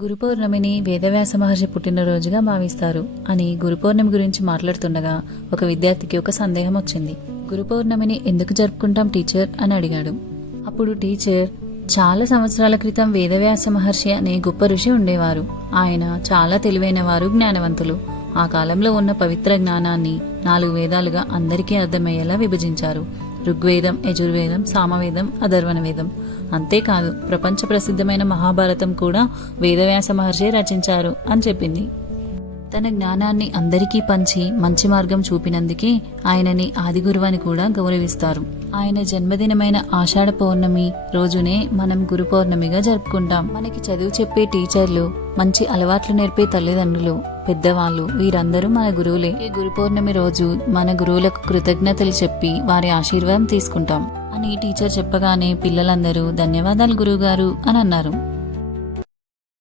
గురు పౌర్ణమిని వేదవ్యాస మహర్షి పుట్టినరోజుగా భావిస్తారు అని గురు పౌర్ణమి గురించి మాట్లాడుతుండగా ఒక విద్యార్థికి ఒక సందేహం వచ్చింది. గురు పౌర్ణమిని ఎందుకు జరుపుకుంటాం టీచర్ అని అడిగాడు. అప్పుడు టీచర్, చాలా సంవత్సరాల క్రితం వేదవ్యాస మహర్షి అనే గొప్ప ఋషి ఉండేవారు. ఆయన చాలా తెలివైన వారు, జ్ఞానవంతులు. ఆ కాలంలో ఉన్న పవిత్ర జ్ఞానాన్ని 4 వేదాలుగా అందరికీ అర్థమయ్యేలా విభజించారు. ఋగ్వేదం, యజుర్వేదం, సామవేదం, అథర్వణ వేదం. అంతేకాదు, ప్రపంచ ప్రసిద్ధమైన మహాభారతం కూడా వేదవ్యాస మహర్షి రచించారు అని చెప్పింది. తన జ్ఞానాన్ని అందరికీ పంచి మంచి మార్గం చూపినందుకే ఆయనని ఆదిగురువు అని కూడా గౌరవిస్తారు. ఆయన జన్మదినమైన ఆషాఢ పౌర్ణమి రోజునే మనం గురు పౌర్ణమిగా జరుపుకుంటాం. మనకి చదువు చెప్పే టీచర్లు, మంచి అలవాట్లు నేర్పే తల్లిదండ్రులు, పెద్దవాళ్ళు వీరందరూ మన గురువులే. ఈ గురు పౌర్ణమి రోజు మన గురువులకు కృతజ్ఞతలు చెప్పి వారి ఆశీర్వాదం తీసుకుంటాం అని టీచర్ చెప్పగానే పిల్లలందరూ ధన్యవాదాలు గురువుగారు అని అన్నారు.